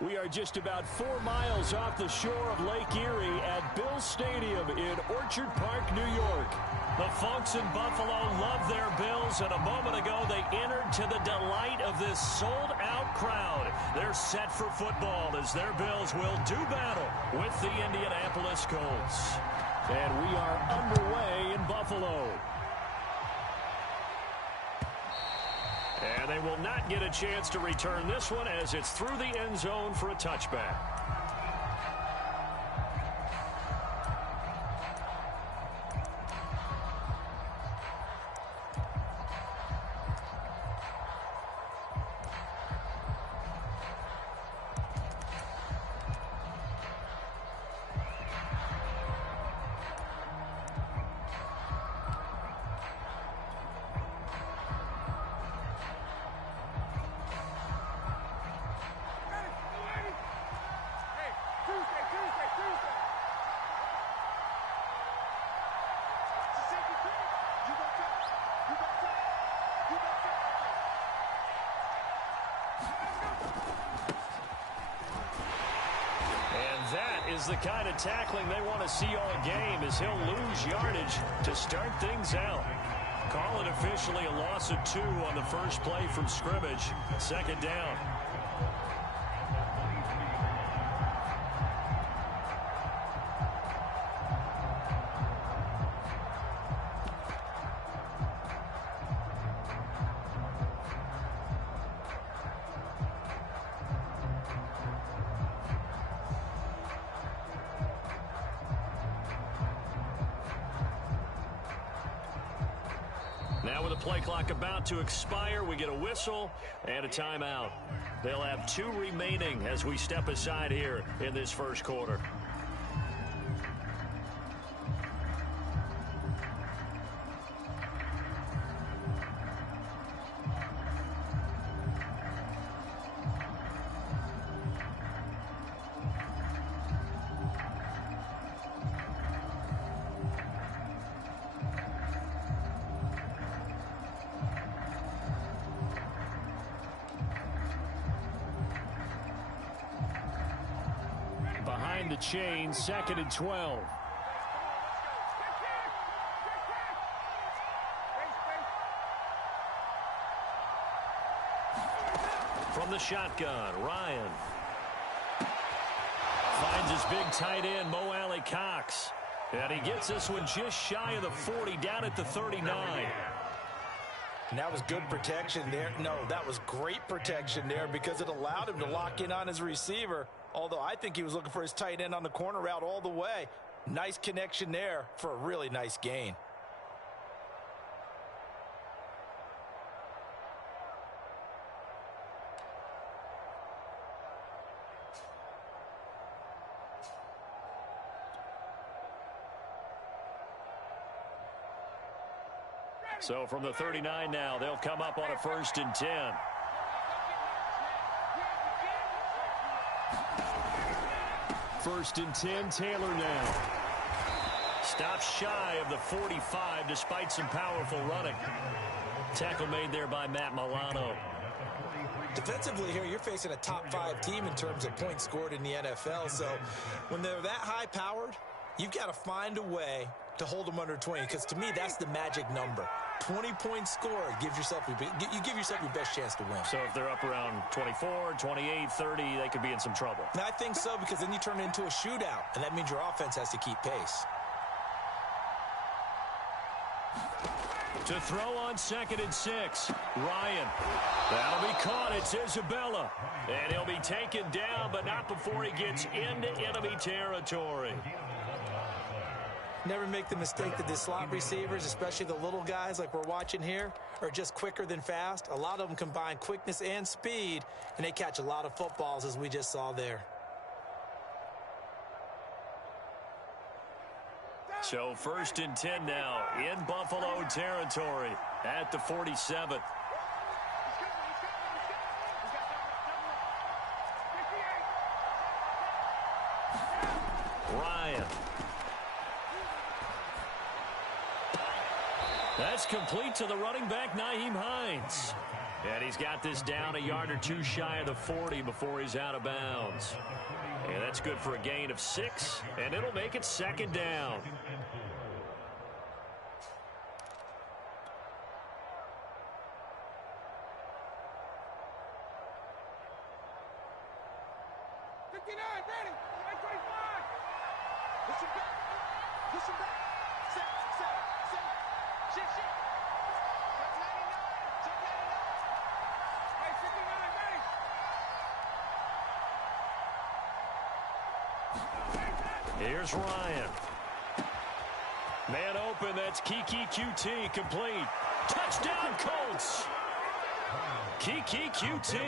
We are just about 4 miles off the shore of Lake Erie at Bill Stadium in Orchard Park, New York. The folks in Buffalo love their Bills, and a moment ago they entered to the delight of this sold-out crowd. They're set for football as their Bills will do battle with the Indianapolis Colts. And we are underway in Buffalo. And they will not get a chance to return this one as it's through the end zone for a touchback. Is the kind of tackling they want to see all game as he'll lose yardage to start things out. Call it officially a loss of 2 on the first play from scrimmage. Second down. Now with the play clock about to expire, we get a whistle and a timeout. They'll have 2 remaining as we step aside here in this first quarter. Behind the chain, 2nd and 12. From the shotgun, Ryan finds his big tight end, Mo Alley Cox. And he gets this one just shy of the 40, down at the 39. And that was good protection there. No, that was great protection there because it allowed him to lock in on his receiver. Although I think he was looking for his tight end on the corner route all the way. Nice connection there for a really nice gain. So from the 39 now, they'll come up on a 1st and 10. First and 10, Taylor now. Stops shy of the 45 despite some powerful running. Tackle made there by Matt Milano. Defensively here, you're facing a top 5 team in terms of points scored in the NFL. So when they're that high-powered, you've got to find a way to hold them under 20. Because to me, that's the magic number. 20 points scored, you give yourself your best chance to win. So if they're up around 24, 28, 30, they could be in some trouble. And I think so, because then you turn it into a shootout, and that means your offense has to keep pace. To throw on 2nd and 6, Ryan. That'll be caught. It's Isabella. And he'll be taken down, but not before he gets into enemy territory. Never make the mistake that the slot receivers, especially the little guys like we're watching here, are just quicker than fast. A lot of them combine quickness and speed, and they catch a lot of footballs, as we just saw there. So 1st and 10 now in Buffalo territory at the 47. Ryan. That's complete to the running back, Nyheim Hines. And he's got this down a yard or two shy of the 40 before he's out of bounds. And that's good for a gain of 6, and it'll make it 2nd down. Here's Ryan. Man open, that's Kiki QT, complete. Touchdown, Colts! Kiki QT,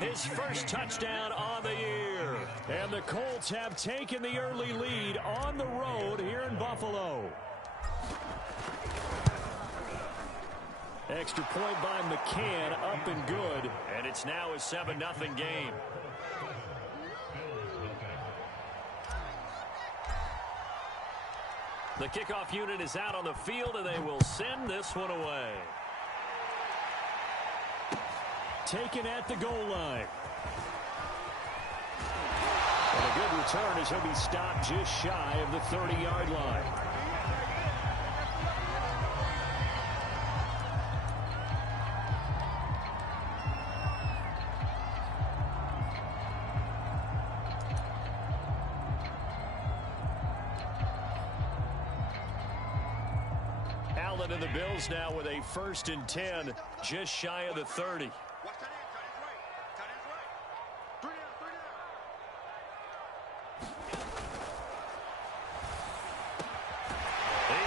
his first touchdown on the year. And the Colts have taken the early lead on the road here in Buffalo. Extra point by McCann, up and good. And it's now a 7-0 game. The kickoff unit is out on the field, and they will send this one away. Taken at the goal line. And a good return as he'll be stopped just shy of the 30-yard line. Allen and the Bills now with a 1st and 10, just shy of the 30. He's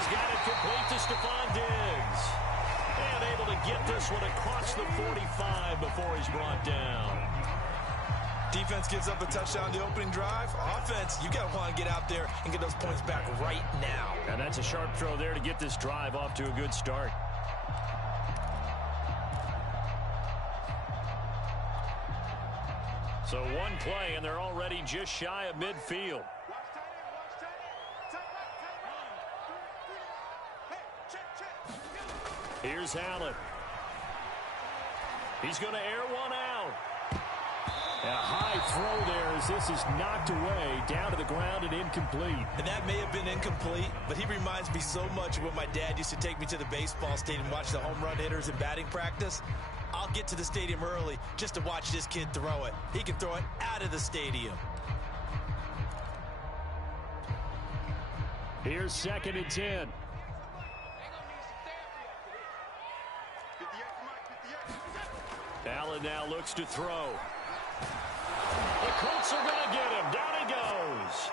got it complete to Stephon Diggs. And able to get this one across the 45 before he's brought down. Defense gives up a touchdown the opening drive. Offense, you got to want to get out there and get those points back right now. And that's a sharp throw there to get this drive off to a good start. So one play, and they're already just shy of midfield. Here's Allen. He's going to air one out. A high throw there as this is knocked away, down to the ground and incomplete. And that may have been incomplete, but he reminds me so much of when my dad used to take me to the baseball stadium and watch the home run hitters in batting practice. I'll get to the stadium early just to watch this kid throw it. He can throw it out of the stadium. Here's 2nd and 10. Allen now looks to throw. The Colts are going to get him. Down he goes.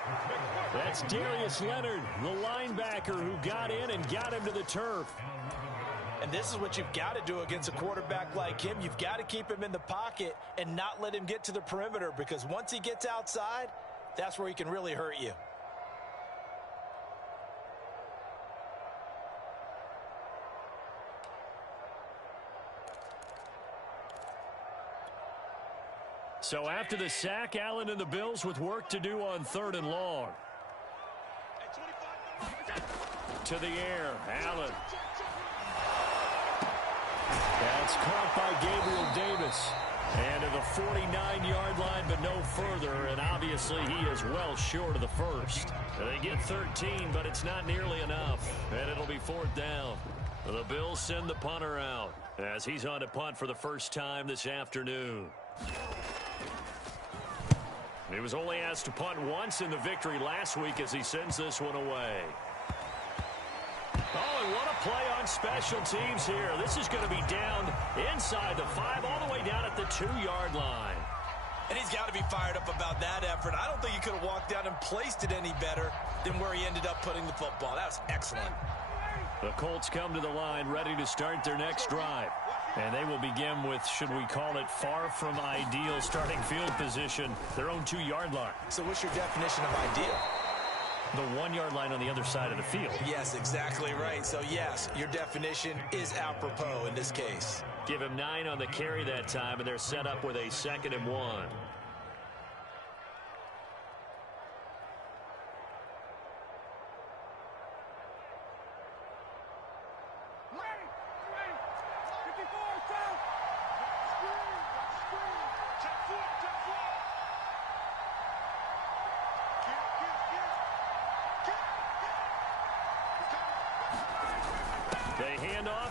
That's Darius Leonard, the linebacker who got in and got him to the turf. And this is what you've got to do against a quarterback like him. You've got to keep him in the pocket and not let him get to the perimeter, because once he gets outside, that's where he can really hurt you. So after the sack, Allen and the Bills with work to do on 3rd and long. To the air, Allen. That's caught by Gabriel Davis. And to the 49-yard line, but no further. And obviously he is well short of the first. They get 13, but it's not nearly enough. And it'll be 4th down. The Bills send the punter out as he's on to punt for the first time this afternoon. He was only asked to punt once in the victory last week as he sends this one away. Oh, and what a play on special teams here. This is going to be down inside the 5, all the way down at the 2-yard line. And he's got to be fired up about that effort. I don't think he could have walked down and placed it any better than where he ended up putting the football. That was excellent. The Colts come to the line ready to start their next drive. And they will begin with, should we call it, far from ideal starting field position, their own 2-yard line. So what's your definition of ideal? The 1-yard line on the other side of the field. Yes, exactly right. So, yes, your definition is apropos in this case. Give him 9 on the carry that time, and they're set up with a 2nd and 1.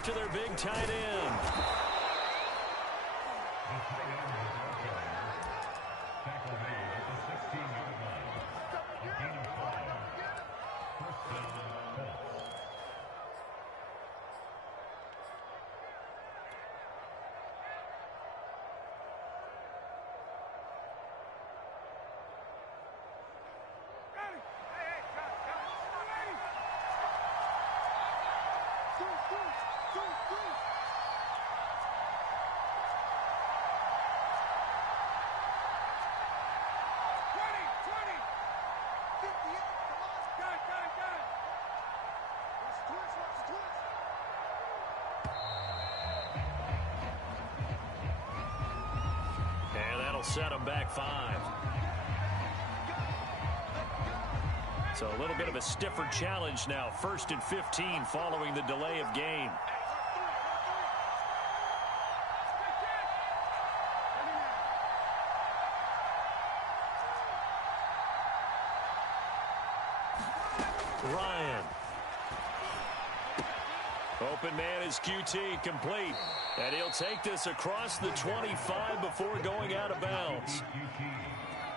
to their big tight end. Set him back 5. So a little bit of a stiffer challenge now. 1st and 15 following the delay of game. Ryan. Open man is QT, complete. And he'll take this across the 25 before going out of bounds.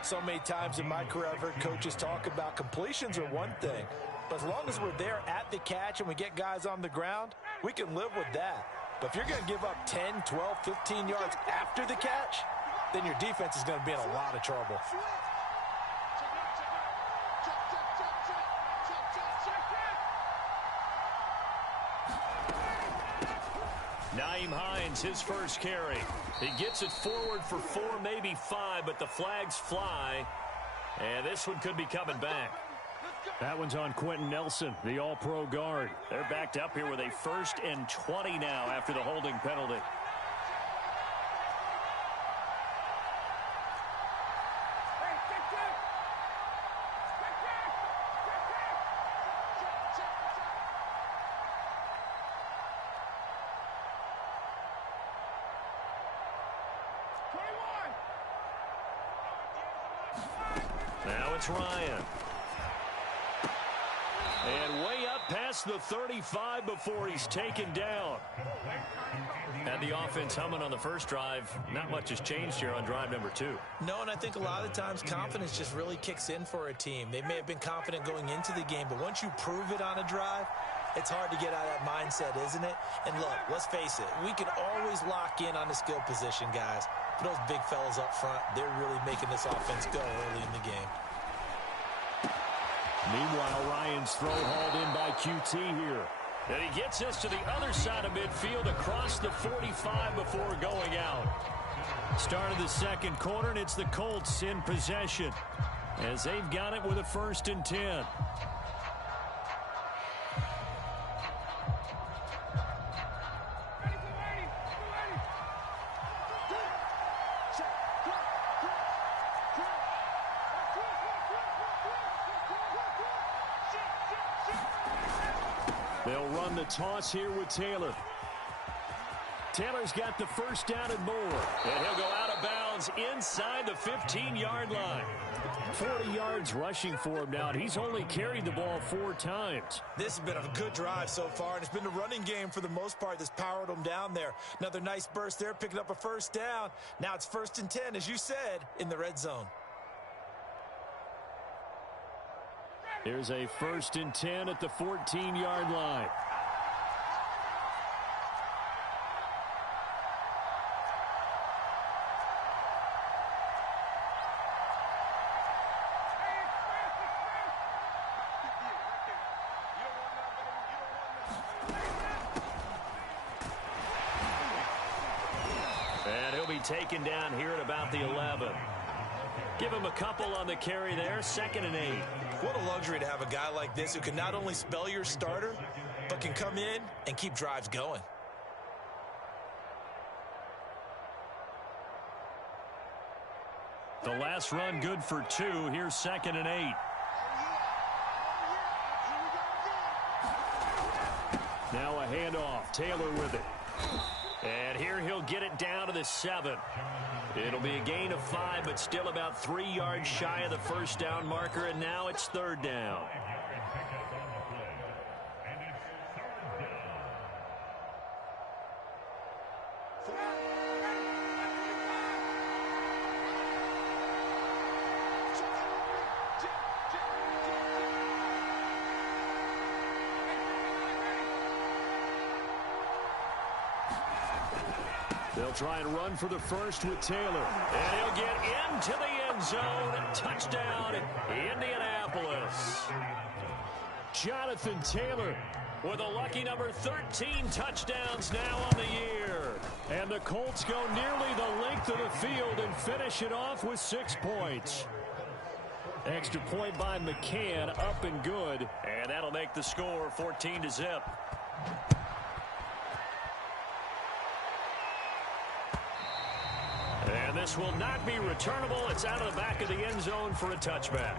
So many times in my career I've heard coaches talk about completions are one thing. But as long as we're there at the catch and we get guys on the ground, we can live with that. But if you're going to give up 10, 12, 15 yards after the catch, then your defense is going to be in a lot of trouble. Naeem Hines, his first carry. He gets it forward for 4, maybe 5, but the flags fly. And this one could be coming back. That one's on Quentin Nelson, the all-pro guard. They're backed up here with a 1st and 20 now after the holding penalty. Now it's Ryan. And way up past the 35 before he's taken down. And the offense humming on the first drive. Not much has changed here on drive number 2. No, and I think a lot of the times confidence just really kicks in for a team. They may have been confident going into the game, but once you prove it on a drive, it's hard to get out of that mindset, isn't it? And look, let's face it, we can always lock in on the skill position, guys. But those big fellas up front, they're really making this offense go early in the game. Meanwhile, Ryan's throw hauled in by QT here. And he gets us to the other side of midfield across the 45 before going out. Start of the second quarter, and it's the Colts in possession as they've got it with a 1st and 10. They'll run the toss here with Taylor. Taylor's got the first down and more. And he'll go out of bounds inside the 15-yard line. 40 yards rushing for him now, and he's only carried the ball 4 times. This has been a good drive so far, and it's been the running game for the most part that's powered them down there. Another nice burst there, picking up a first down. Now it's 1st and 10, as you said, in the red zone. Here's a 1st and 10 at the 14-yard line. And he'll be taken down here at about the 11. Give him a couple on the carry there, 2nd and 8. What a luxury to have a guy like this who can not only spell your starter, but can come in and keep drives going. The last run good for 2. Here's 2nd and 8. Now a handoff. Taylor with it. And here he'll get it down to the 7. It'll be a gain of 5, but still about 3 yards shy of the first down marker, and now it's 3rd down. They'll try and run for the first with Taylor. And he'll get into the end zone. Touchdown, Indianapolis. Jonathan Taylor with a lucky number 13 touchdowns now on the year. And the Colts go nearly the length of the field and finish it off with 6 points. Extra point by McCann, up and good. And that'll make the score 14-0. And this will not be returnable. It's out of the back of the end zone for a touchback.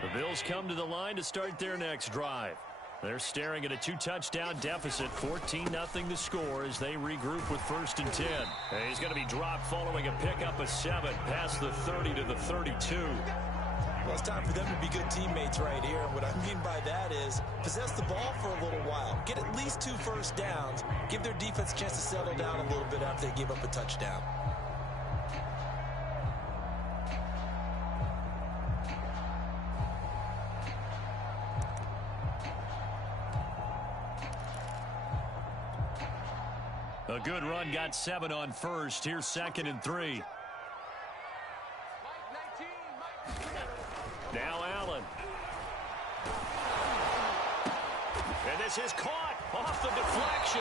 The Bills come to the line to start their next drive. They're staring at a 2-touchdown deficit, 14-0 to score as they regroup with 1st and 10. And he's going to be dropped following a pickup of 7 past the 30 to the 32. Well, it's time for them to be good teammates right here. And what I mean by that is possess the ball for a little while. Get at least 2 first downs. Give their defense a chance to settle down a little bit after they give up a touchdown. A good run got 7 on first. Here's 2nd and 3. Now Allen. And this is caught off the deflection.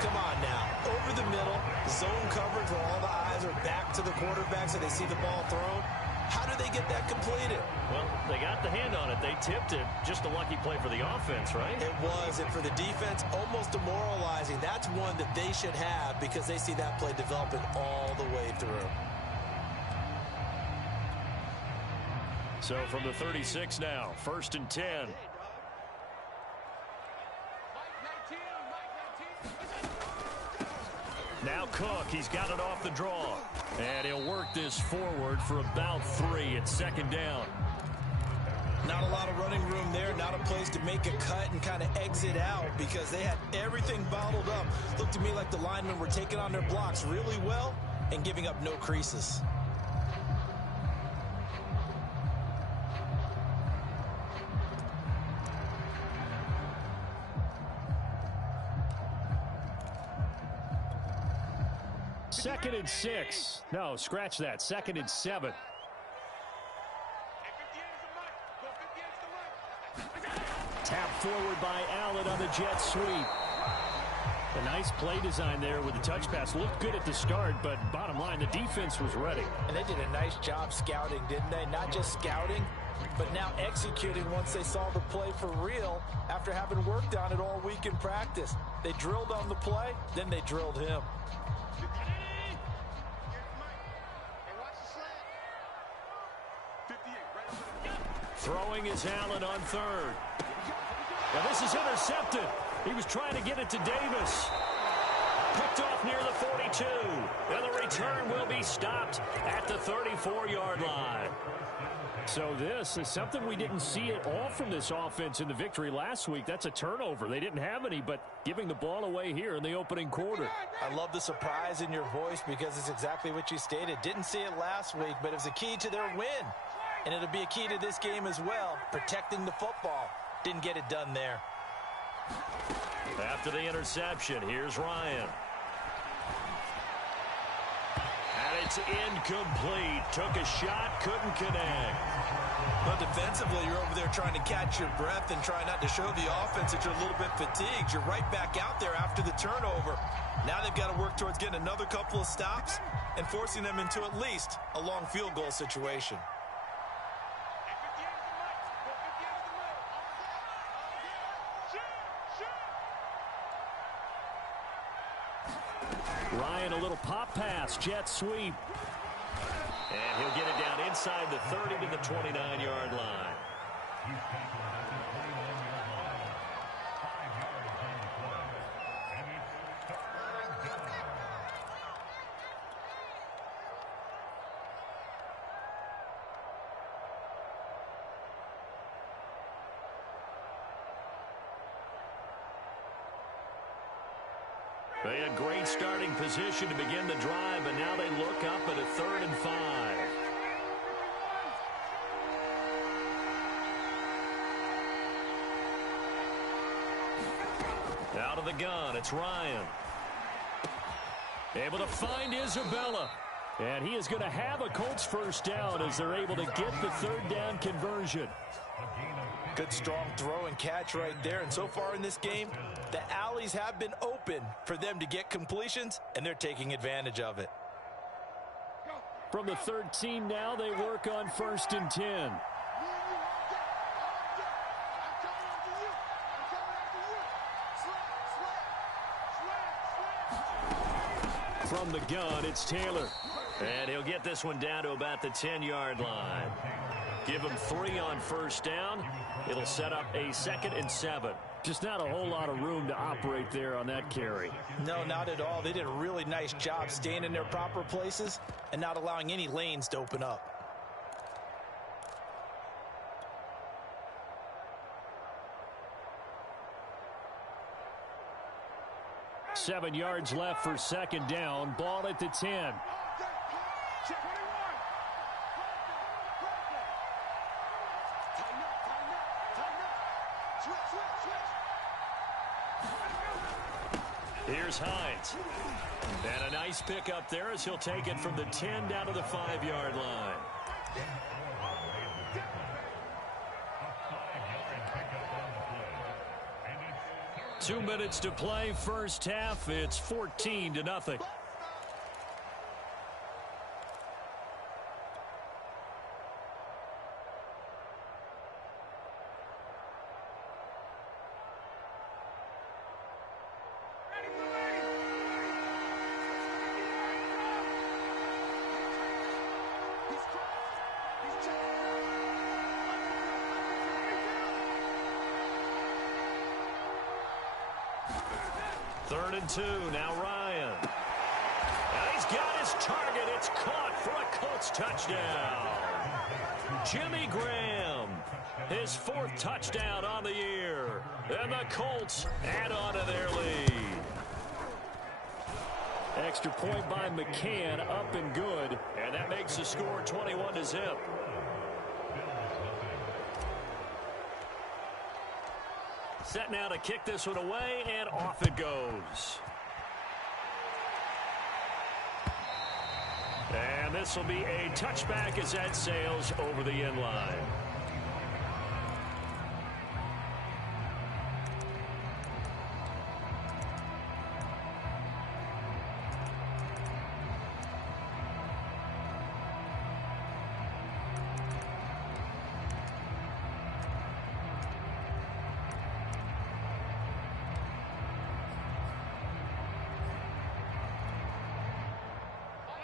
Come on now. Over the middle, zone coverage where all the eyes are back to the quarterback so they see the ball thrown. How do they get that completed? Well, they got the hand on it. They tipped it. Just a lucky play for the offense, right? It was, and for the defense, almost demoralizing. That's one that they should have because they see that play developing all the way through. So from the 36 now, 1st and 10. Now Cook, he's got it off the draw. And he'll work this forward for about 3 at 2nd down. Not a lot of running room there, not a place to make a cut and kind of exit out because they had everything bottled up. Looked to me like the linemen were taking on their blocks really well and giving up no creases. Second and 6. No, scratch that. 2nd and 7. Tap forward by Allen on the jet sweep. A nice play design there with the touch pass. Looked good at the start, but bottom line, the defense was ready. And they did a nice job scouting, didn't they? Not just scouting, but now executing once they saw the play for real after having worked on it all week in practice. They drilled on the play, then they drilled him. Throwing is Allen on 3rd. Now this is intercepted. He was trying to get it to Davis. Picked off near the 42. And the return will be stopped at the 34-yard line. So this is something we didn't see at all from this offense in the victory last week. That's a turnover. They didn't have any, but giving the ball away here in the opening quarter. I love the surprise in your voice because it's exactly what you stated. Didn't see it last week, but it was a key to their win. And it'll be a key to this game as well, protecting the football. Didn't get it done there. After the interception, here's Ryan. And it's incomplete. Took a shot, couldn't connect. But defensively, you're over there trying to catch your breath and try not to show the offense that you're a little bit fatigued. You're right back out there after the turnover. Now they've got to work towards getting another couple of stops and forcing them into at least a long field goal situation. Ryan, a little pop pass, jet sweep. And he'll get it down inside the 30 to the 29-yard line. They had great starting position to begin the drive, but now they look up at a 3rd and 5. Out of the gun, it's Ryan. Able to find Isabella. And he is going to have a Colts first down as they're able to get the 3rd down conversion. Good strong throw and catch right there. And so far in this game, the alleys have been open for them to get completions, and they're taking advantage of it. From the 13 now, they work on 1st and 10. From the gun, it's Taylor. And he'll get this one down to about the 10-yard line. Give him 3 on 1st down. It'll set up a 2nd and 7. Just not a whole lot of room to operate there on that carry. No, not at all. They did a really nice job staying in their proper places and not allowing any lanes to open up. Seven yards left for 2nd down. Ball at the 10. Here's Hines. And a nice pick up there as he'll take it from the 10 down to the 5-yard line. Two minutes to play, first half. It's 14-0. Third and 2, now Ryan. And he's got his target. It's caught for a Colts touchdown. Jimmy Graham, his 4th touchdown on the year. And the Colts add on to their lead. Extra point by McCann, up and good. And that makes the score 21-0. Set now to kick this one away, and off it goes. And this will be a touchback as that sails over the end line.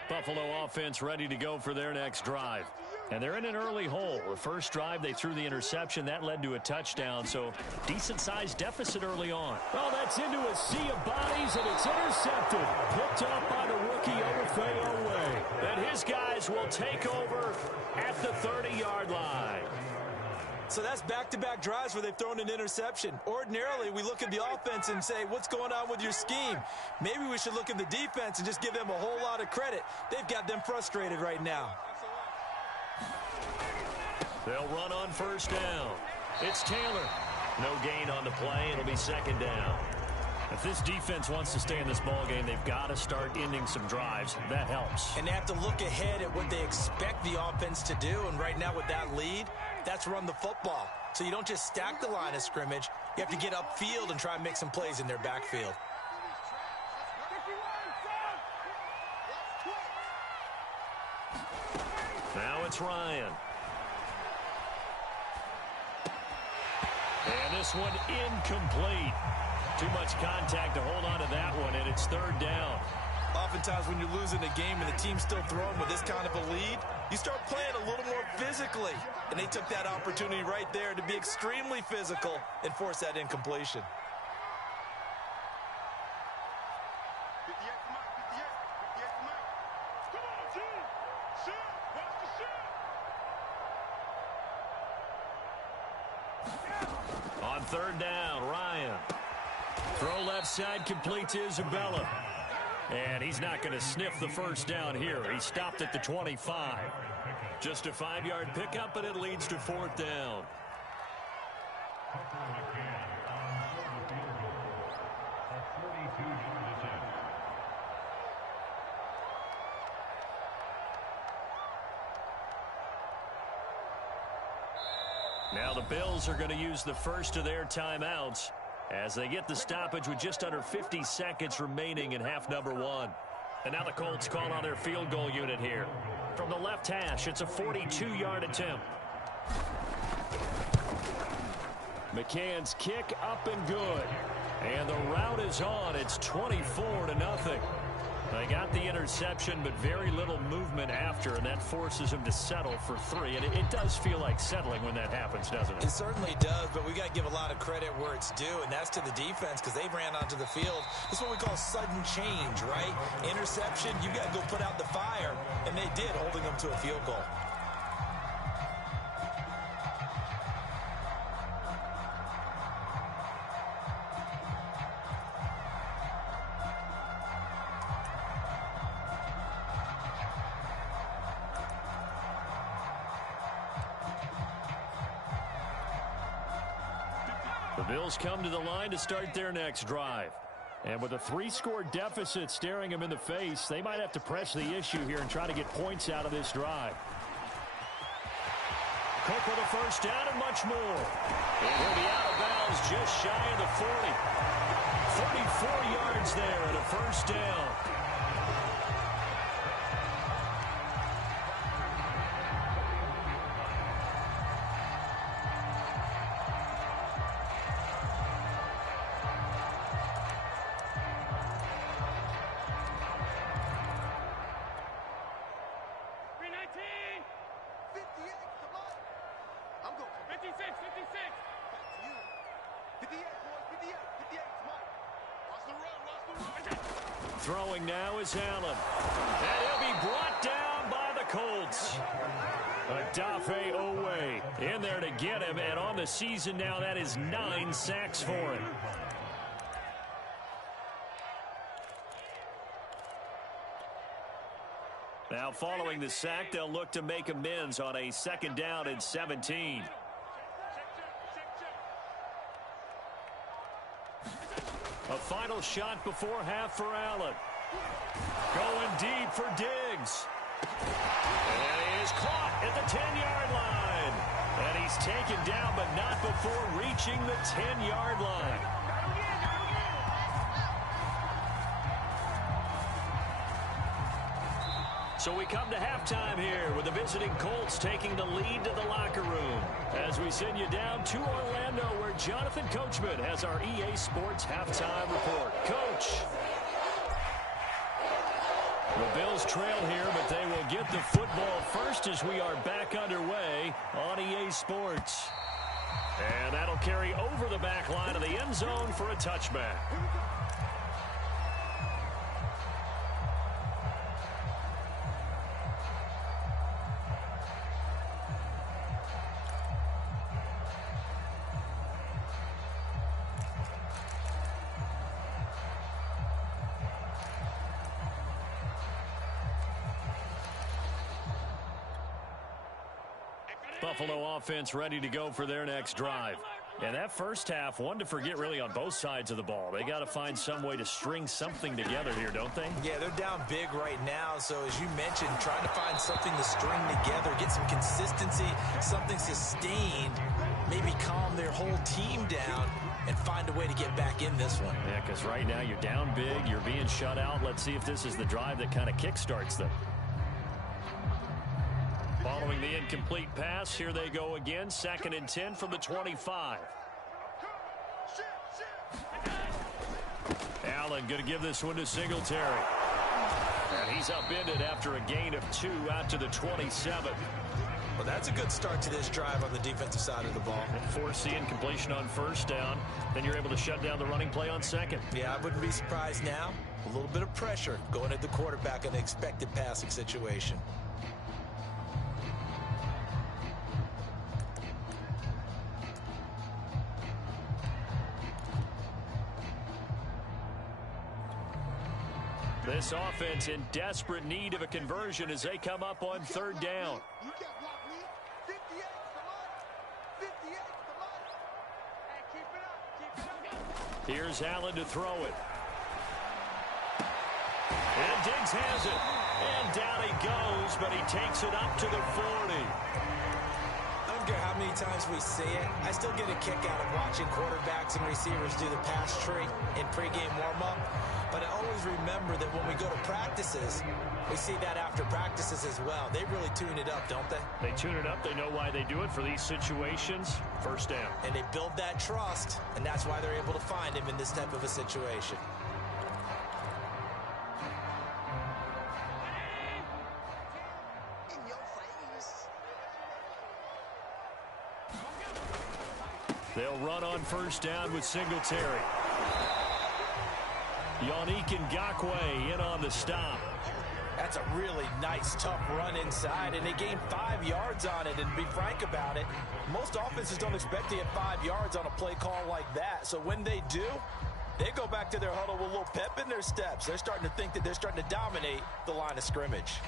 Buffalo offense ready to go for their next drive. And they're in an early hole. The first drive, they threw the interception. That led to a touchdown, so decent-sized deficit early on. Well, that's into a sea of bodies, and it's intercepted. Picked up by the rookie Odafe Owe. And his guys will take over at the 30-yard line. So that's back-to-back drives where they've thrown an interception. Ordinarily, we look at the offense and say, what's going on with your scheme? Maybe we should look at the defense and just give them a whole lot of credit. They've got them frustrated right now. They'll run on 1st down. It's Taylor. No gain on the play. It'll be 2nd down. If this defense wants to stay in this ballgame, they've got to start ending some drives. That helps. And they have to look ahead at what they expect the offense to do. And right now with that lead, that's run the football. So you don't just stack the line of scrimmage. You have to get upfield and try and make some plays in their backfield. Now it's Ryan. And this one incomplete. Too much contact to hold on to that one, and it's 3rd down. Oftentimes when you're losing a game and the team's still throwing with this kind of a lead, you start playing a little more physically. And they took that opportunity right there to be extremely physical and force that incompletion. On 3rd down, Ryan. Throw left side complete to Isabella. And he's not going to sniff the first down here. He stopped at the 25. Just a 5-yard pickup, and it leads to 4th down. Now the Bills are going to use the first of their timeouts as they get the stoppage with just under 50 seconds remaining in half number 1. And now the Colts call on their field goal unit here. From the left hash, it's a 42-yard attempt. McCann's kick up and good. And the route is on. It's 24-0. They got the interception, but very little movement after, and that forces him to settle for 3. And it does feel like settling when that happens, doesn't it? It certainly does, but we got to give a lot of credit where it's due, and that's to the defense because they ran onto the field. This is what we call sudden change, right? Interception, you got to go put out the fire, and they did, holding them to a field goal. The Bills come to the line to start their next drive. And with a 3-score deficit staring them in the face, they might have to press the issue here and try to get points out of this drive. Cook with a first down and much more. It will be out of bounds just shy of the 40. 34 yards there and a first down. Throwing now is Allen. And he'll be brought down by the Colts. Adafe Owe in there to get him. And on the season now, that is 9 sacks for him. Now following the sack, they'll look to make amends on a 2nd down and 17. A final shot before half for Allen. Going deep for Diggs. And he is caught at the 10-yard line. And he's taken down, but not before reaching the 10-yard line. So we come to halftime here with the visiting Colts taking the lead to the locker room as we send you down to Orlando where Jonathan Coachman has our EA Sports halftime report. Coach. The Bills trail here, but they will get the football first as we are back underway on EA Sports. And that'll carry over the back line of the end zone for a touchback. Buffalo offense ready to go for their next drive. And that first half, one to forget really on both sides of the ball. They got to find some way to string something together here, don't they? Yeah, they're down big right now. So as you mentioned, trying to find something to string together, get some consistency, something sustained, maybe calm their whole team down and find a way to get back in this one. Yeah, because right now you're down big, you're being shut out. Let's see if this is the drive that kind of kickstarts them. Following the incomplete pass, here they go again. 2nd and 10 from the 25. Allen going to give this one to Singletary. And he's upended after a gain of 2 out to the 27. Well, that's a good start to this drive on the defensive side of the ball. Force the incompletion on first down. Then you're able to shut down the running play on 2nd. Yeah, I wouldn't be surprised now. A little bit of pressure going at the quarterback in an expected passing situation. This offense in desperate need of a conversion as they come up on third down. Here's Allen to throw it. And Diggs has it. And down he goes, but he takes it up to the 40. I don't care how many times we see it. I still get a kick out of watching quarterbacks and receivers do the pass tree in pregame warm-up. But I always remember that when we go to practices, we see that after practices as well. They really tune it up, don't they? They tune it up. They know why they do it for these situations. First down. And they build that trust, and that's why they're able to find him in this type of a situation. They'll run on first down with Singletary. Yannick Ngakoue in on the stop. That's a really nice, tough run inside, and they gained 5 yards on it. And to be frank about it, most offenses don't expect to get 5 yards on a play call like that. So when they do, they go back to their huddle with a little pep in their steps. They're starting to think that they're starting to dominate the line of scrimmage.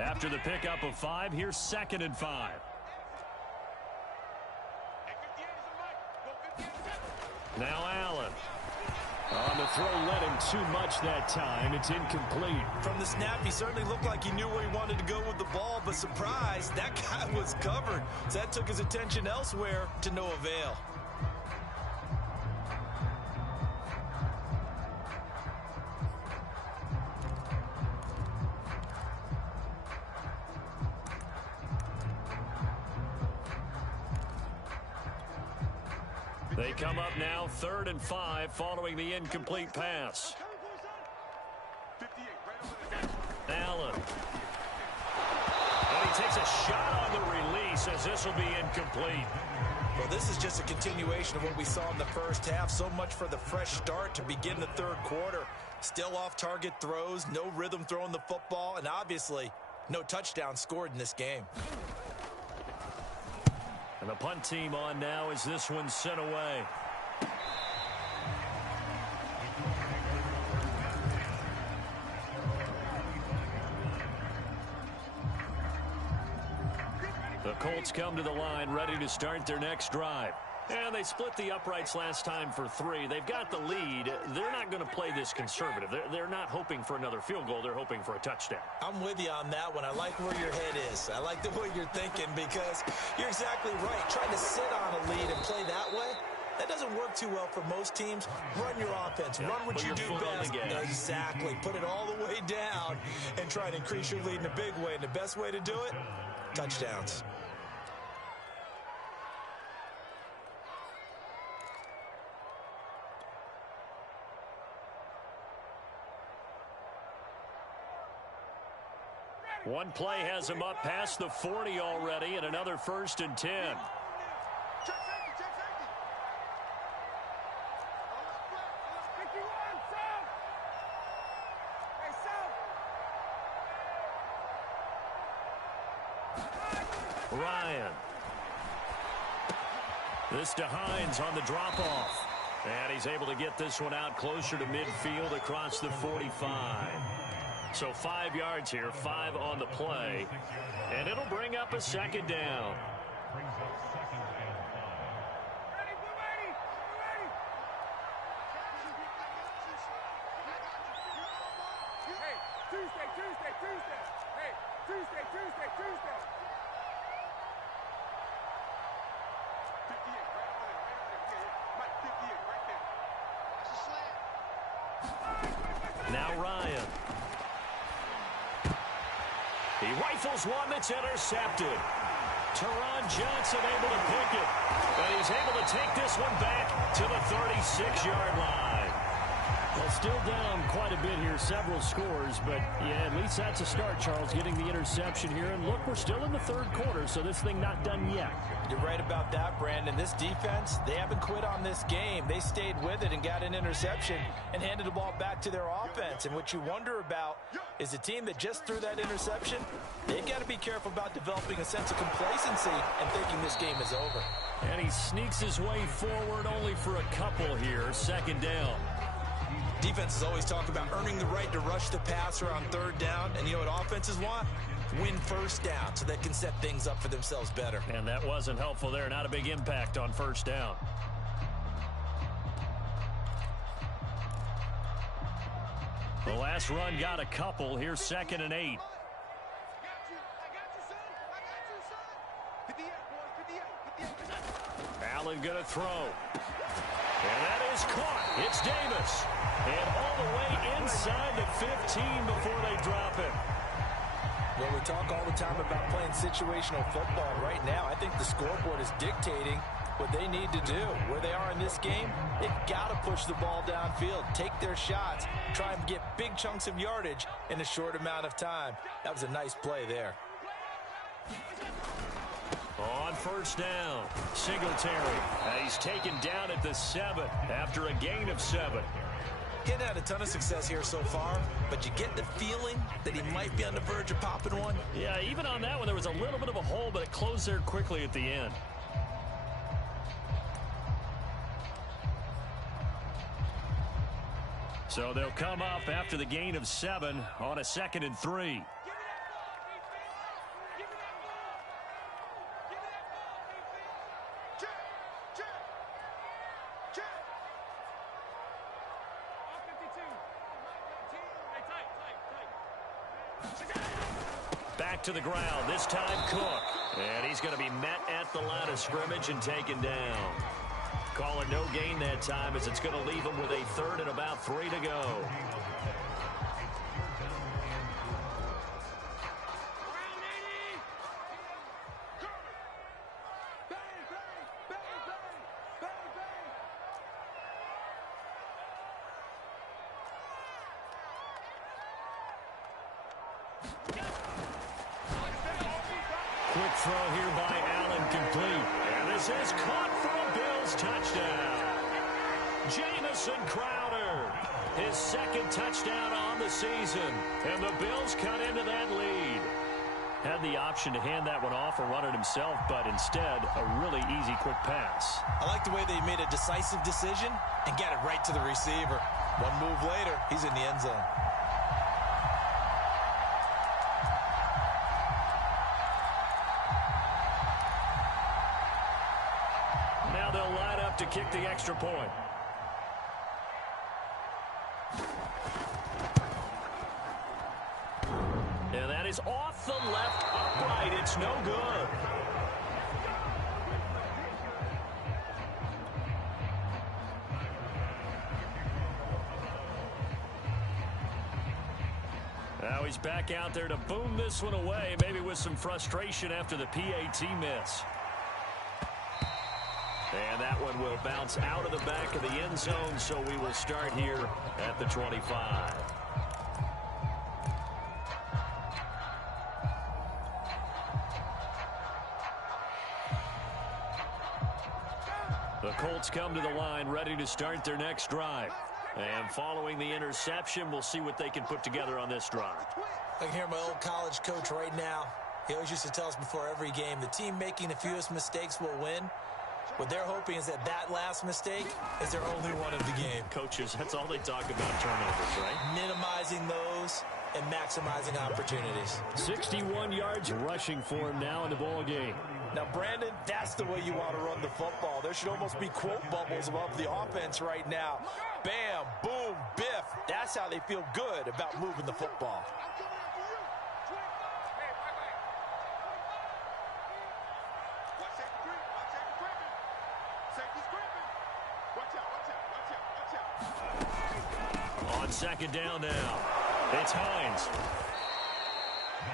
After the pickup of 5, here's 2nd and 5. Now Allen. On the throw, led him too much that time. It's incomplete. From the snap, he certainly looked like he knew where he wanted to go with the ball, but surprise, that guy was covered. So that took his attention elsewhere to no avail. They come up now 3rd and 5 following the incomplete pass. Allen. And he takes a shot on the release as this will be incomplete. Well, this is just a continuation of what we saw in the first half. So much for the fresh start to begin the third quarter. Still off-target throws, no rhythm throwing the football, and obviously no touchdown scored in this game. And the punt team on now as this one's sent away. The Colts come to the line ready to start their next drive. And they split the uprights last time for 3. They've got the lead. They're not going to play this conservative. They're not hoping for another field goal. They're hoping for a touchdown. I'm with you on that one. I like where your head is. I like the way you're thinking because you're exactly right. Trying to sit on a lead and play that way, that doesn't work too well for most teams. Run your offense. Yeah, run what you do best. Exactly. Put it all the way down and try to increase your lead in a big way. And the best way to do it, touchdowns. One play has him up past the 40 already, and another 1st and 10. Ryan. This to Hines on the drop-off. And he's able to get this one out closer to midfield across the 45. So 5 yards here, 5 on the play. And it'll bring up a 2nd down. Now Ryan. He rifles one that's intercepted. Teron Johnson able to pick it. And he's able to take this one back to the 36-yard line. Well, still down quite a bit here, several scores, but yeah, at least that's a start, Charles, getting the interception here. And look, we're still in the third quarter, so this thing not done yet. You're right about that, Brandon. This defense, they haven't quit on this game. They stayed with it and got an interception and handed the ball back to their offense. And what you wonder about is the team that just threw that interception, they've got to be careful about developing a sense of complacency and thinking this game is over. And he sneaks his way forward only for a couple here, second down. Defenses always talk about earning the right to rush the passer on third down. And you know what offenses want? Win first down so they can set things up for themselves better. And that wasn't helpful there. Not a big impact on first down. The last run got a couple. Here's 2nd and 8. Allen going to throw. And that is caught. It's Davis. And all the way inside the 15 before they drop it. Well, we talk all the time about playing situational football. Right now, I think the scoreboard is dictating what they need to do. Where they are in this game, they've got to push the ball downfield, take their shots, try and get big chunks of yardage in a short amount of time. That was a nice play there. On first down, Singletary. He's taken down at the 7 after a gain of 7. He hadn't had a ton of success here so far, but you get the feeling that he might be on the verge of popping one. Yeah, even on that one, there was a little bit of a hole, but it closed there quickly at the end. So they'll come up after the gain of 7 on a 2nd and 3. Back to the ground, this time Cook. And he's going to be met at the line of scrimmage and taken down. Call it no gain that time as it's going to leave him with a 3rd and about 3 to go. Quick throw here by Allen, complete. And this is caught for a Bills touchdown. Jamison Crowder, his 2nd touchdown on the season. And the Bills cut into that lead. Had the option to hand that one off or run it himself, but instead, a really easy, quick pass. I like the way they made a decisive decision and got it right to the receiver. One move later, he's in the end zone. Now they'll line up to kick the extra point. And that is off the left upright. It's no good. Now he's back out there to boom this one away, maybe with some frustration after the PAT miss. And that one will bounce out of the back of the end zone, so we will start here at the 25. The Colts come to the line, ready to start their next drive. And following the interception, we'll see what they can put together on this drive. I can hear my old college coach right now. He always used to tell us before every game, the team making the fewest mistakes will win. What they're hoping is that that last mistake is their only one of the game. Coaches, that's all they talk about, turnovers, right? Minimizing those and maximizing opportunities. 61 yards rushing for him now in the ball game. Now, Brandon, that's the way you want to run the football. There should almost be quote bubbles above the offense right now. Bam, boom, biff. That's how they feel good about moving the football. On 2nd down now, it's Hines.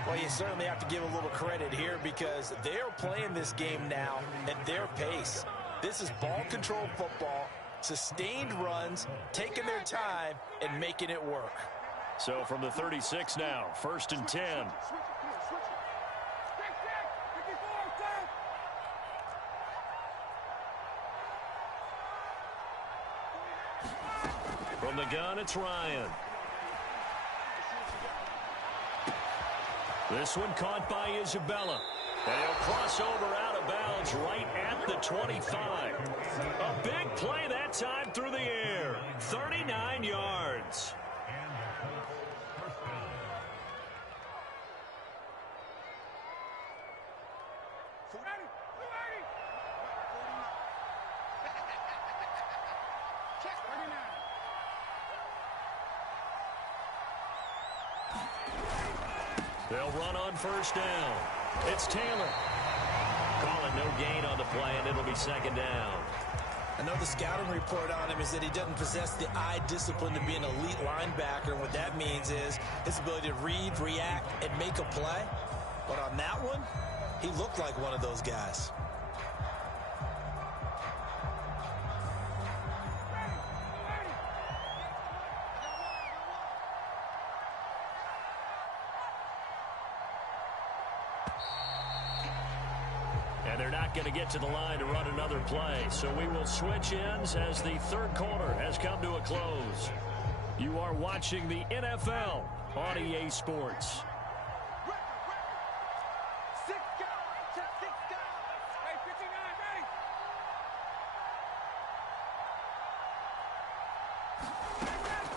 Well, you certainly have to give a little credit here because they're playing this game now at their pace. This is ball control football. Sustained runs, taking their time, and making it work. So from the 36 now, 1st and 10. From the gun, it's Ryan. This one caught by Isabella. And he'll cross over out of bounds right at the 25. A big play that time through the air. 39 yards. They'll run on 1st down. It's Taylor. Calling no gain on the play, and it'll be 2nd down. I know the scouting report on him is that he doesn't possess the eye discipline to be an elite linebacker. And what that means is his ability to read, react, and make a play. But on that one, he looked like one of those guys. And they're not going to get to the line to run another play. So we will switch ends as the 3rd quarter has come to a close. You are watching the NFL on EA Sports.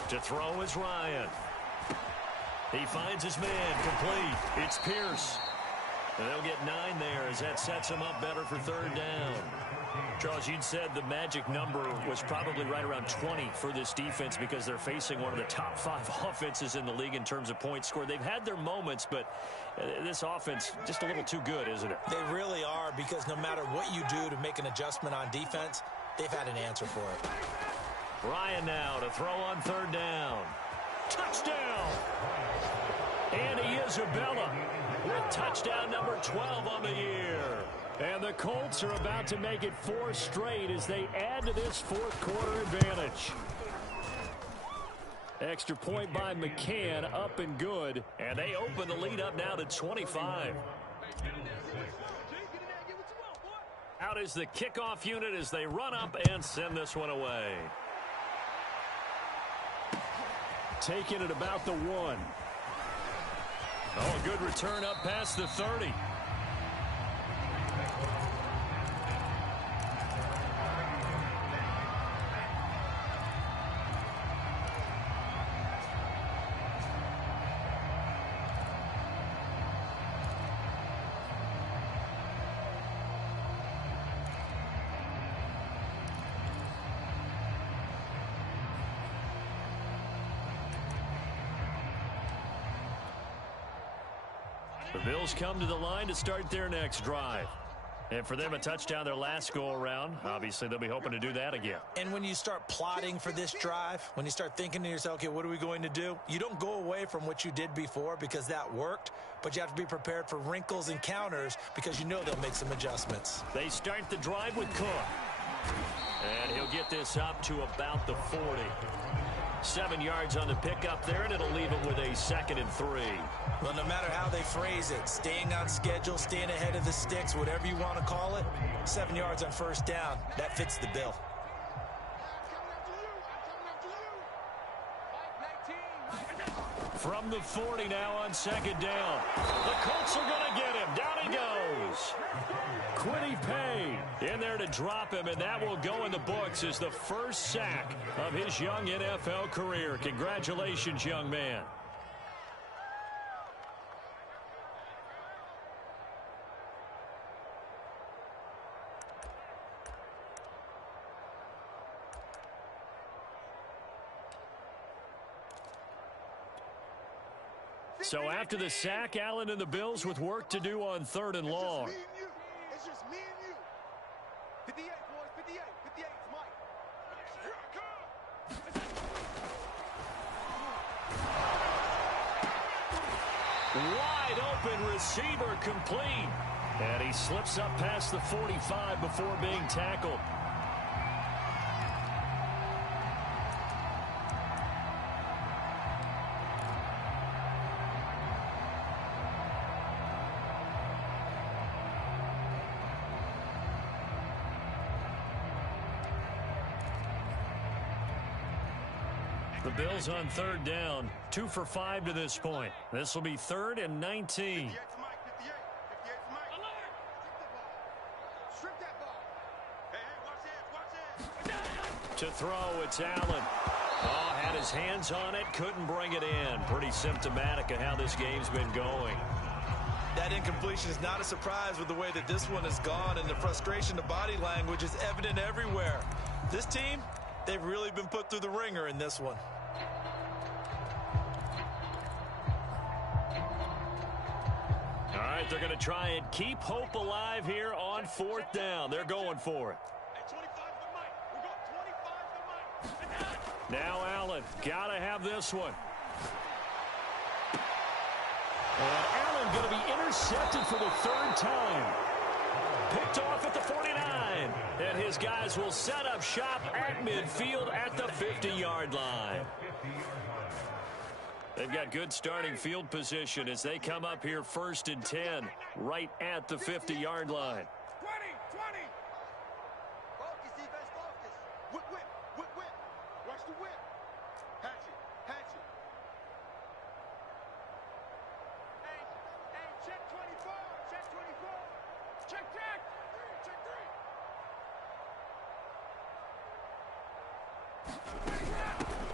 To throw is Ryan. He finds his man complete. It's Pierce. And they'll get 9 there as that sets him up better for 3rd down. Charles, you'd said the magic number was probably right around 20 for this defense because they're facing one of the top 5 offenses in the league in terms of points scored. They've had their moments, but this offense just a little too good, isn't it? They really are, because no matter what you do to make an adjustment on defense, they've had an answer for it. Ryan now to throw on 3rd down. Touchdown! Andy Isabella with touchdown number 12 on the year. And the Colts are about to make it 4 straight as they add to this 4th quarter advantage. Extra point by McCann, up and good. And they open the lead up now to 25. Out is the kickoff unit as they run up and send this one away. Taking it about the 1. Oh, a good return up past the 30. The Bills come to the line to start their next drive. And for them, a touchdown their last go-around. Obviously, they'll be hoping to do that again. And when you start plotting for this drive, when you start thinking to yourself, okay, what are we going to do? You don't go away from what you did before because that worked, but you have to be prepared for wrinkles and counters because you know they'll make some adjustments. They start the drive with Cook. And he'll get this up to about the 40. 7 yards on the pickup there, and it'll leave him with a 2nd and 3. Well, no matter how they phrase it, staying on schedule, staying ahead of the sticks, whatever you want to call it, 7 yards on 1st down, that fits the bill. From the 40 now on 2nd down. The Colts are going to get him. Down he goes. Quiddy Pay in there to drop him, and that will go in the books as the first sack of his young NFL career. Congratulations, young man. So after the sack, Allen and the Bills with work to do on 3rd and long. It's just me and you. 58, boys, 58, 58, Mike. Here Wide I come. open receiver complete. And he slips up past the 45 before being tackled. The Bills on third down, 2 for 5 to this point. This will be 3rd and 19. To throw, it's Allen. Oh, had his hands on it, couldn't bring it in. Pretty symptomatic of how this game's been going. That incompletion is not a surprise with the way that this one has gone, and the frustration of body language is evident everywhere. This team, they've really been put through the ringer in this one. All right, they're going to try and keep hope alive here on 4th down. They're going for it. Now Allen, gotta have this one. And Allen going to be intercepted for the 3rd time. Picked off at the 49. And his guys will set up shop at midfield at the 50-yard line. They've got good starting field position as they come up here 1st and 10, right at the 50-yard line. 20. Focus, defense, focus. Whip. Watch the whip. Hatch it. Hey, check 24. Check. Check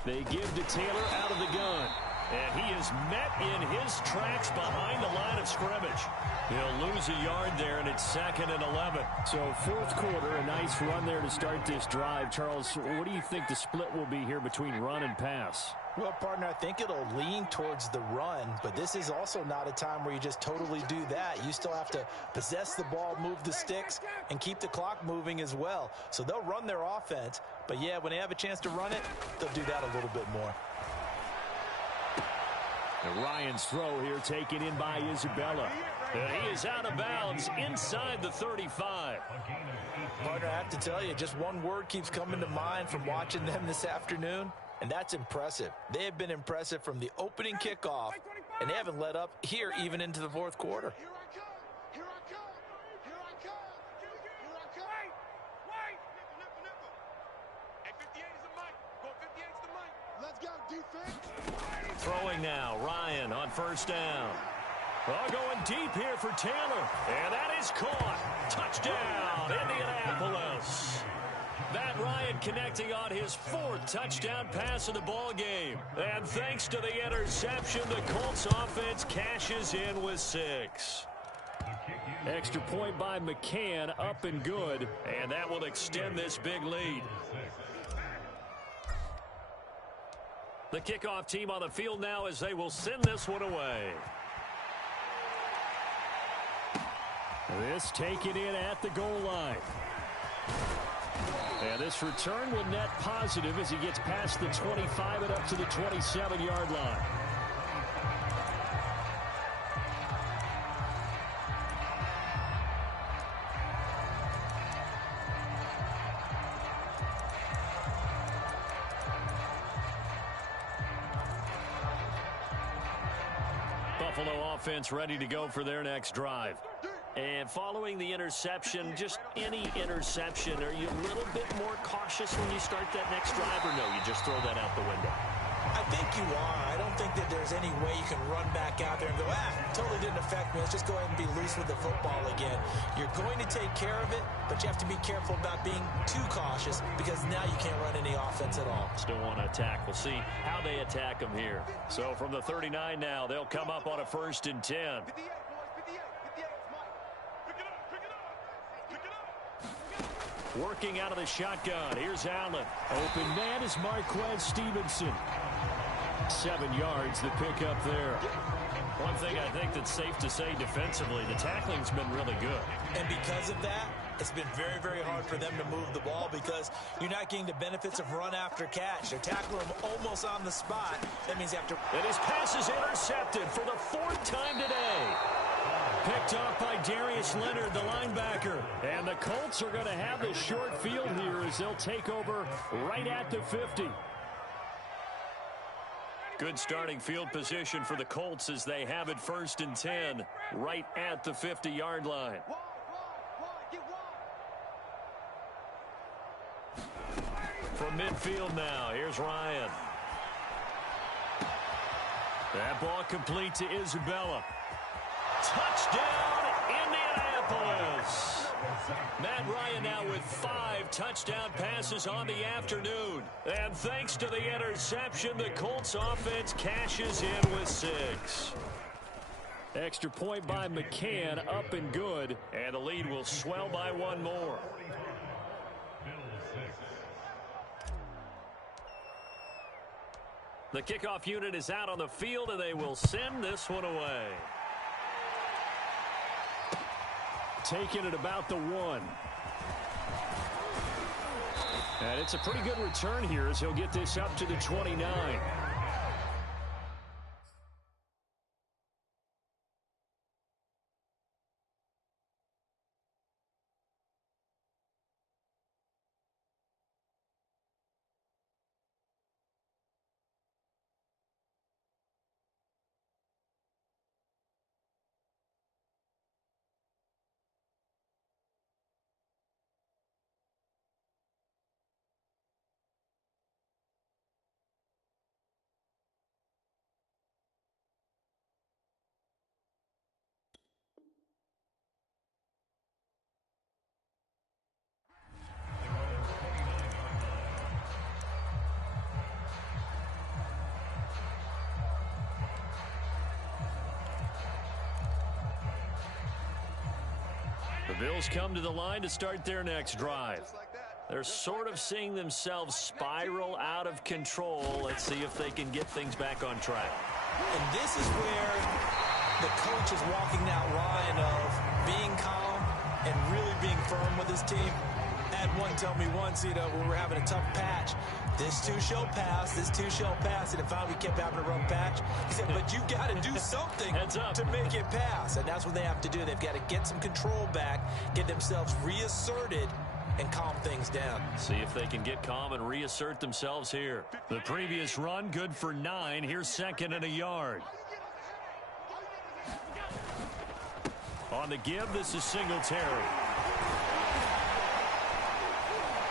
3. They give to Taylor out of the gun. And he is met in his tracks behind the line of scrimmage. He'll lose a yard there, and it's 2nd and 11. So 4th quarter, a nice run there to start this drive. Charles, what do you think the split will be here between run and pass? Well, partner, I think it'll lean towards the run, but this is also not a time where you just totally do that. You still have to possess the ball, move the sticks, and keep the clock moving as well. So they'll run their offense, but yeah, when they have a chance to run it, they'll do that a little bit more. And Ryan's throw here taken in by Isabella. And he is out of bounds inside the 35. Partner, I have to tell you, just one word keeps coming to mind from watching them this afternoon, and that's impressive. They have been impressive from the opening kickoff, and they haven't let up here even into the 4th quarter. Here I come. Wait. Hey, 58 is the mic. Go 58 is the mic. Let's go, defense. Throwing now, Ryan on 1st down. Well, going deep here for Taylor. And that is caught. Touchdown, Indianapolis. Matt Ryan connecting on his 4th touchdown pass of the ball game. And thanks to the interception, the Colts offense cashes in with 6. Extra point by McCann, up and good. And that will extend this big lead. The kickoff team on the field now as they will send this one away. This taken in at the goal line. And this return will net positive as he gets past the 25 and up to the 27-yard line. Buffalo offense ready to go for their next drive. And following the interception, just any interception, are you a little bit more cautious when you start that next drive, or no, you just throw that out the window? I think you are. I don't think that there's any way you can run back out there and go, totally didn't affect me. Let's just go ahead and be loose with the football again. You're going to take care of it, but you have to be careful about being too cautious because now you can't run any offense at all. Still want to attack. We'll see how they attack them here. So from the 39 now, they'll come up on a 1st and 10. 58, boys. 58. 58 is Mike. Pick it up. Working out of the shotgun. Here's Allen. Open man is Marquez Stevenson. 7 yards, the pickup there. One thing I think that's safe to say defensively, the tackling's been really good. And because of that, it's been very, very hard for them to move the ball because you're not getting the benefits of run after catch. They're tackling them almost on the spot. That means after... And his pass is intercepted for the 4th time today. Picked off by Darius Leonard, the linebacker. And the Colts are going to have the short field here as they'll take over right at the 50. Good starting field position for the Colts as they have it 1st and 10 right at the 50-yard line. From midfield now, here's Ryan. That ball complete to Isabella. Touchdown, Indianapolis. Matt Ryan now with 5 touchdown passes on the afternoon. And thanks to the interception, the Colts offense cashes in with 6. Extra point by McCann, up and good. And the lead will swell by 1 more. The kickoff unit is out on the field, and they will send this one away. Taking it about the 1. And it's a pretty good return here as he'll get this up to the 29. The Bills come to the line to start their next drive. They're sort of seeing themselves spiral out of control. Let's see if they can get things back on track. And this is where the coach is walking that line of being calm and really being firm with his team. I had one tell me once, when we were having a tough patch, this too shall pass, this too shall pass, and if we kept having a rough patch, he said, but you got to do something to make it pass, and that's what they have to do. They've got to get some control back, get themselves reasserted, and calm things down. See if they can get calm and reassert themselves here. The previous run, good for 9. Here's 2nd and a yard. On the give, this is Singletary.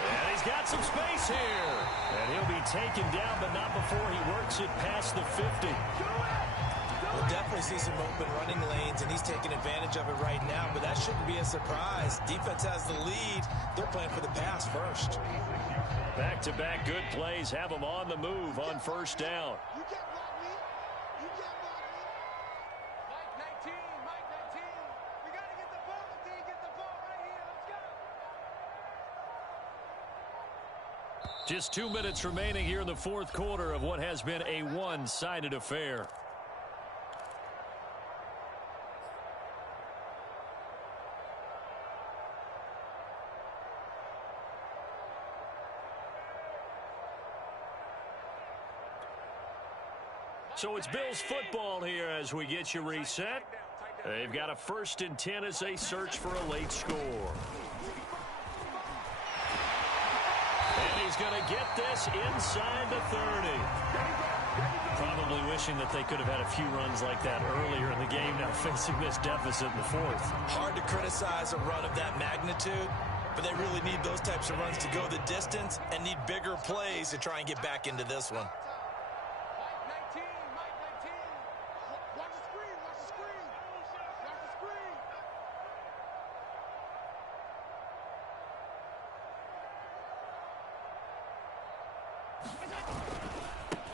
And he's got some space here. And he'll be taken down, but not before he works it past the 50. We'll definitely see some open running lanes, and he's taking advantage of it right now, but that shouldn't be a surprise. Defense has the lead. They're playing for the pass first. Back-to-back good plays have them on the move on first down. You can't block me. You can't block me. Mike 19, Mike 19. We got to get the ball, D. Get the ball right here. Let's go. Just 2 minutes remaining here in the fourth quarter of what has been a one-sided affair. So it's Bills football here as we get you reset. They've got a 1st and 10 as they search for a late score. And he's going to get this inside the 30. Probably wishing that they could have had a few runs like that earlier in the game, now facing this deficit in the 4th. Hard to criticize a run of that magnitude, but they really need those types of runs to go the distance and need bigger plays to try and get back into this one.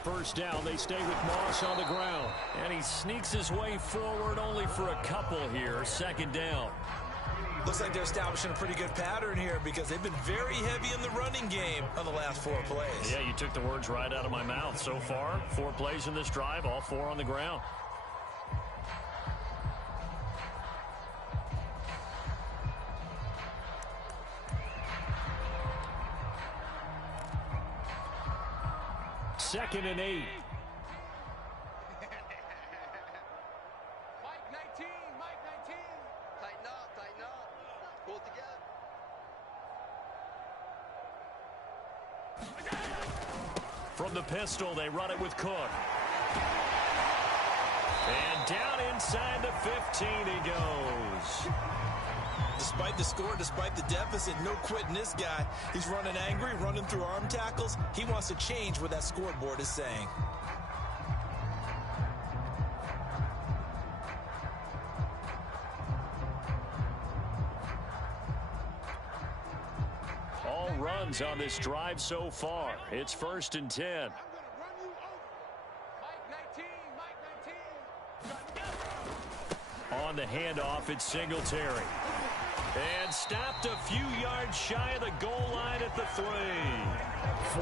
First down, they stay with Moss on the ground. And he sneaks his way forward only for a couple here. 2nd down. Looks like they're establishing a pretty good pattern here because they've been very heavy in the running game on the last 4 plays. Yeah, you took the words right out of my mouth. So far, 4 plays in this drive, all 4 on the ground. Second and 8. Mike 19, Mike 19. Tighten up, tighten up. Pull together. From the pistol, they run it with Cook. And down inside the 15 he goes. Despite the score, despite the deficit, no quitting this guy. He's running angry, running through arm tackles. He wants to change what that scoreboard is saying. runs on this drive so far. It's 1st and 10. I'm going to run you over. Mike 19, Mike 19. On the handoff, it's Singletary. And stopped a few yards shy of the goal line at the 3.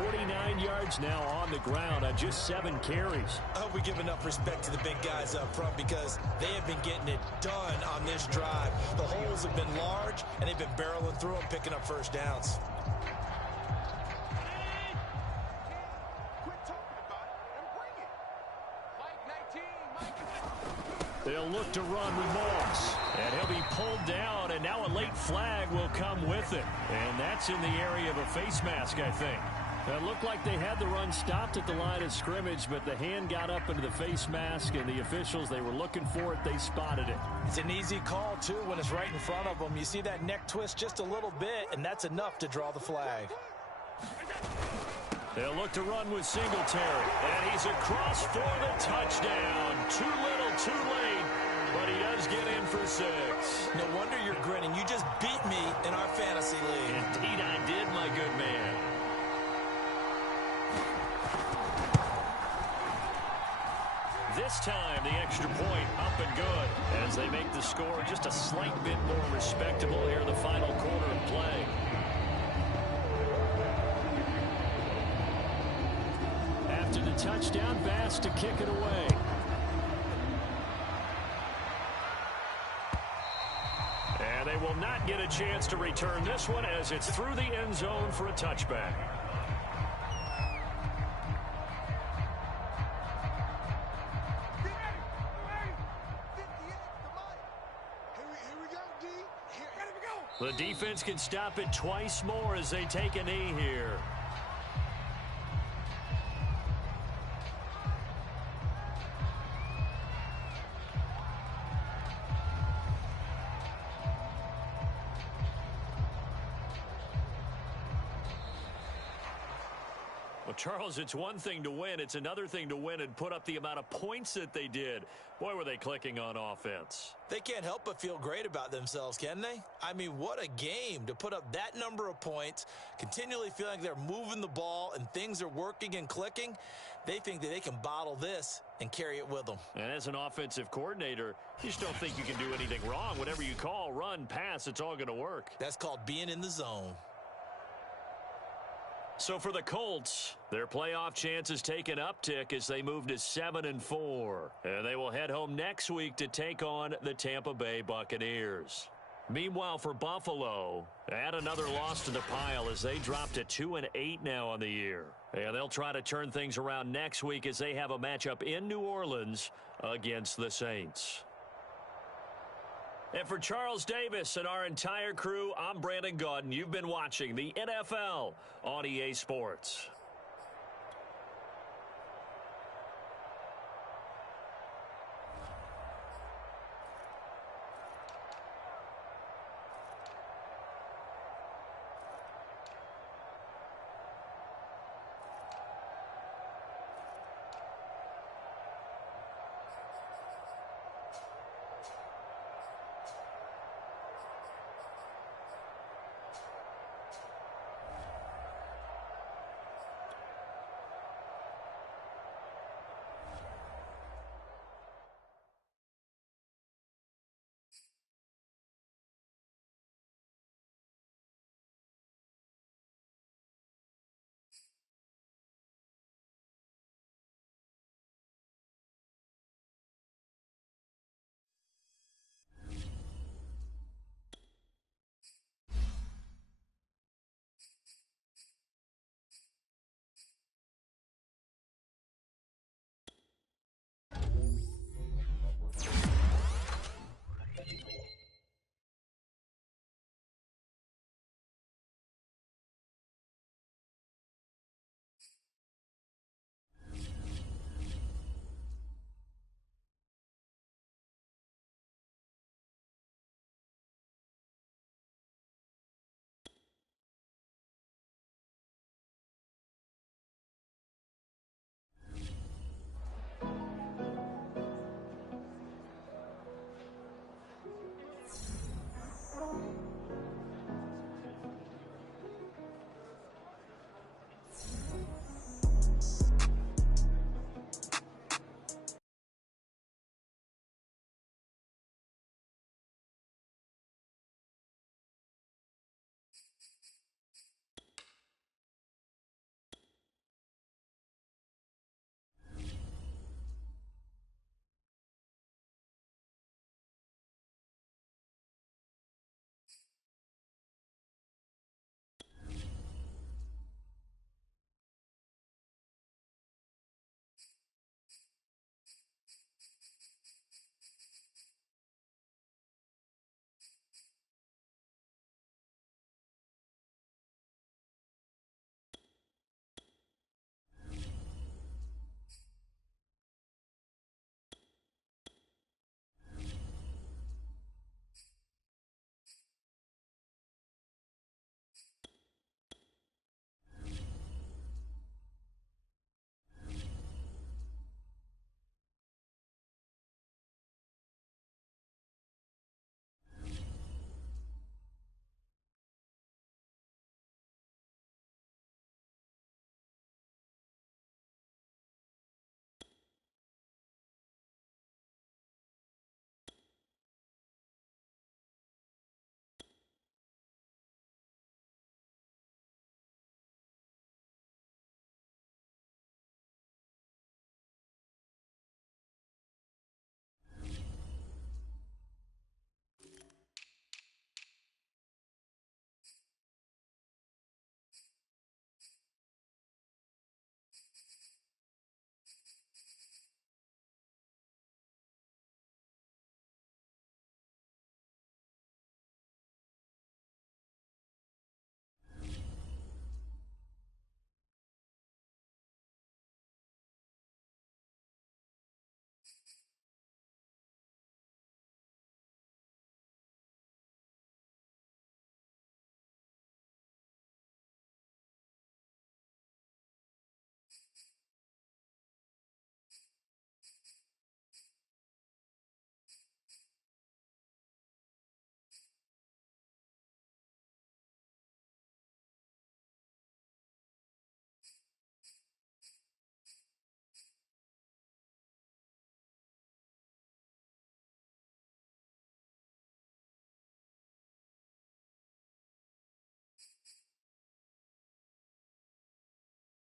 49 yards now on the ground on just 7 carries. I hope we give enough respect to the big guys up front because they have been getting it done on this drive. The holes have been large, and they've been barreling through them, picking up first downs. Quit talking about it and bring it. Mike 19, Mike 19. They'll look to run with Moss. And he'll be pulled down, and now a late flag will come with it. And that's in the area of a face mask, I think. It looked like they had the run stopped at the line of scrimmage, but the hand got up into the face mask, and the officials, they were looking for it. They spotted it. It's an easy call, too, when it's right in front of them. You see that neck twist just a little bit, and that's enough to draw the flag. They'll look to run with Singletary. And he's across for the touchdown. Too little, too late. But he does get in for 6. No wonder you're grinning. You just beat me in our fantasy league. Indeed I did, my good man. This time, the extra point up and good as they make the score just a slight bit more respectable here in the final quarter of play. After the touchdown, Bass to kick it away. And they will not get a chance to return this one as it's through the end zone for a touchback. The defense can stop it twice more as they take a knee here. Well, Charles, it's one thing to win. It's another thing to win and put up the amount of points that they did. Boy, were they clicking on offense. They can't help but feel great about themselves, can they? I mean, what a game to put up that number of points, continually feeling like they're moving the ball and things are working and clicking. They think that they can bottle this and carry it with them. And as an offensive coordinator, you just don't think you can do anything wrong. Whatever you call, run, pass, it's all going to work. That's called being in the zone. So for the Colts, their playoff chances take an uptick as they move to 7-4. And they will head home next week to take on the Tampa Bay Buccaneers. Meanwhile, for Buffalo, add another loss to the pile as they drop to 2-8 now on the year. And they'll try to turn things around next week as they have a matchup in New Orleans against the Saints. And for Charles Davis and our entire crew, I'm Brandon Gaudin. You've been watching the NFL on EA Sports.